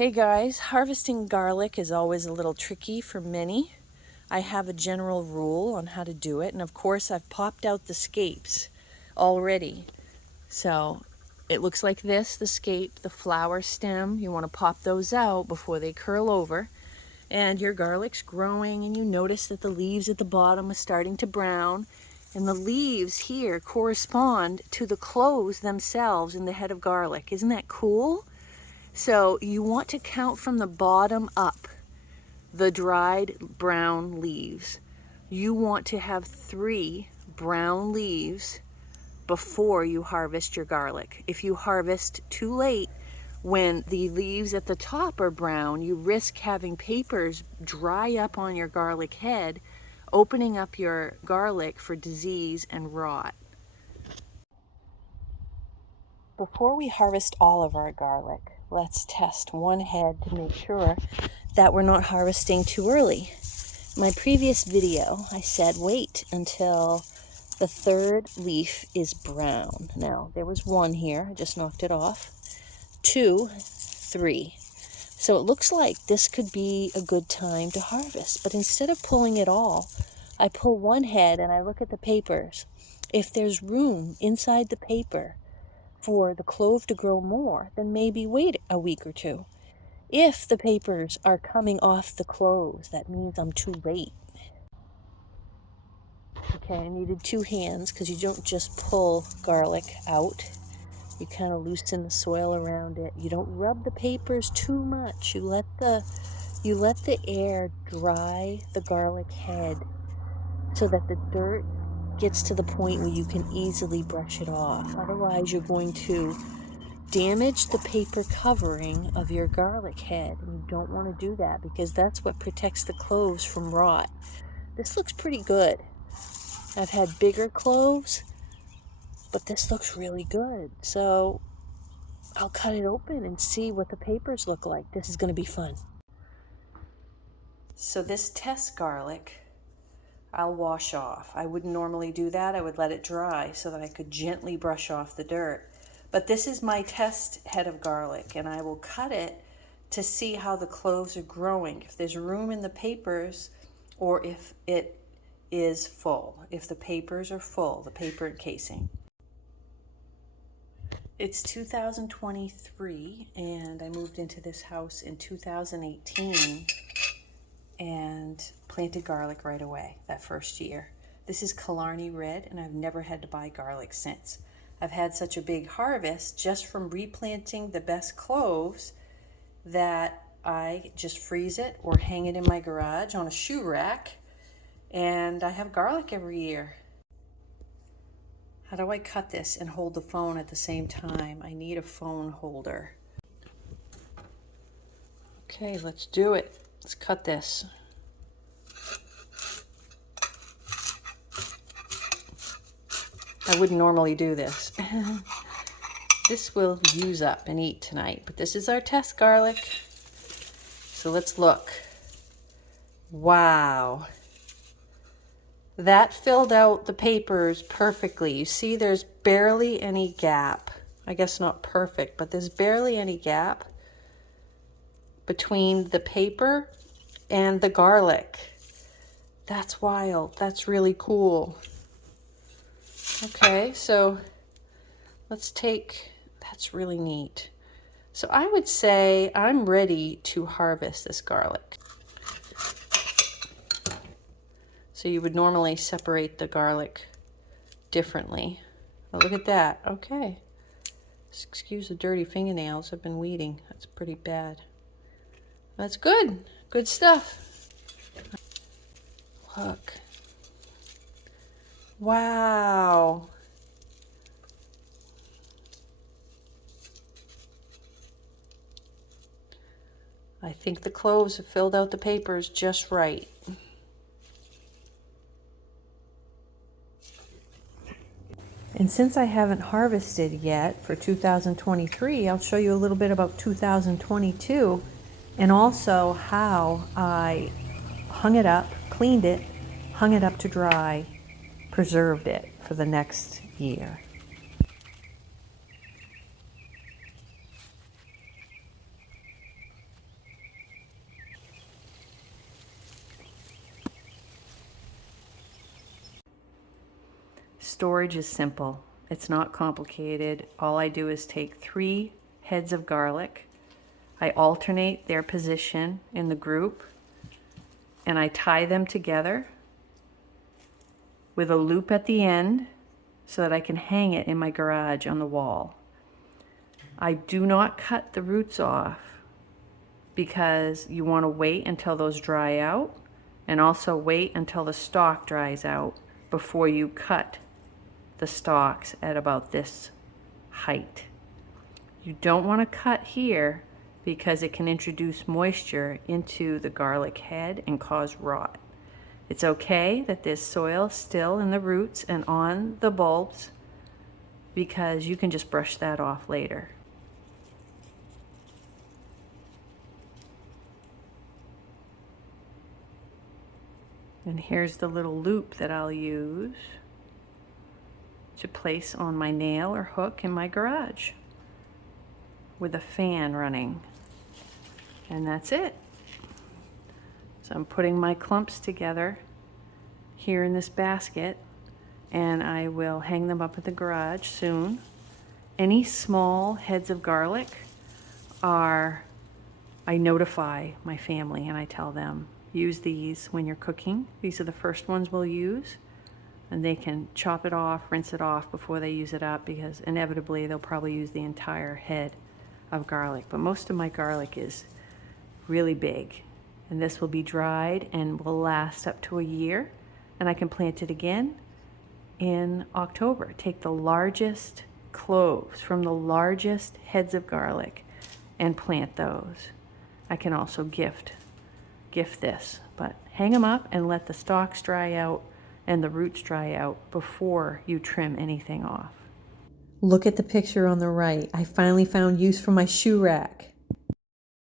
Hey guys, harvesting garlic is always a little tricky for many. I have a general rule on how to do it, and of course I've popped out the scapes already. So it looks like this, the scape, the flower stem. You want to pop those out before they curl over. And your garlic's growing, and you notice that the leaves at the bottom are starting to brown. And the leaves here correspond to the cloves themselves in the head of garlic. Isn't that cool? So you want to count from the bottom up, the dried brown leaves. You want to have 3 brown leaves before you harvest your garlic. If you harvest too late, when the leaves at the top are brown, you risk having papers dry up on your garlic head, opening up your garlic for disease and rot. Before we harvest all of our garlic, let's test one head to make sure that we're not harvesting too early. In my previous video, I said wait until the 3rd leaf is brown. Now, there was 1 here, I just knocked it off. 2, 3. So it looks like this could be a good time to harvest, but instead of pulling it all, I pull one head and I look at the papers. If there's room inside the paper for the clove to grow more, then maybe wait a week or 2. If the papers are coming off the cloves, that means I'm too late. Okay, I needed 2 hands because you don't just pull garlic out. You kind of loosen the soil around it. You don't rub the papers too much. You let the air dry the garlic head so that the dirt gets to the point where you can easily brush it off. Otherwise, you're going to damage the paper covering of your garlic head, and you don't want to do that because that's what protects the cloves from rot. This looks pretty good. I've had bigger cloves, but this looks really good. So I'll cut it open and see what the papers look like. This is going to be fun. So this test garlic, I'll wash off. I wouldn't normally do that. I would let it dry so that I could gently brush off the dirt. But this is my test head of garlic, and I will cut it to see how the cloves are growing, if there's room in the papers or if it is full, if the papers are full, the paper encasing. It's 2023, and I moved into this house in 2018 and planted garlic right away that first year. This is Kilarney Red, and I've never had to buy garlic since. I've had such a big harvest just from replanting the best cloves that I just freeze it or hang it in my garage on a shoe rack, and I have garlic every year. How do I cut this and hold the phone at the same time? I need a phone holder. Okay, let's do it. Let's cut this. I wouldn't normally do this. This will use up and eat tonight, but this is our test garlic. So let's look. Wow. That filled out the papers perfectly. You see there's barely any gap. I guess not perfect, but there's barely any gap between the paper and the garlic. That's wild. That's really cool. Okay, so let's take, that's really neat. So I would say I'm ready to harvest this garlic. So you would normally separate the garlic differently. Oh, look at that. Okay. Excuse the dirty fingernails. I've been weeding. That's pretty bad. That's good. Good stuff. Look. Wow. I think the cloves have filled out the papers just right. And since I haven't harvested yet for 2023, I'll show you a little bit about 2022 and also how I hung it up, cleaned it, hung it up to dry, preserved it for the next year. Storage is simple. It's not complicated. All I do is take 3 heads of garlic. I alternate their position in the group, and I tie them together with a loop at the end so that I can hang it in my garage on the wall. I do not cut the roots off because you want to wait until those dry out, and also wait until the stalk dries out before you cut the stalks at about this height. You don't want to cut here because it can introduce moisture into the garlic head and cause rot. It's okay that there's soil still in the roots and on the bulbs because you can just brush that off later. And here's the little loop that I'll use to place on my nail or hook in my garage with a fan running. And that's it. So I'm putting my clumps together here in this basket, and I will hang them up at the garage soon. Any small heads of garlic I notify my family and I tell them, use these when you're cooking. These are the first ones we'll use, and they can chop it off, rinse it off before they use it up, because inevitably they'll probably use the entire head of garlic. But most of my garlic is really big, and this will be dried and will last up to a year, and I can plant it again in October. Take the largest cloves from the largest heads of garlic and plant those. I can also gift this, but hang them up and let the stalks dry out and the roots dry out before you trim anything off. Look at the picture on the right. I finally found use for my shoe rack.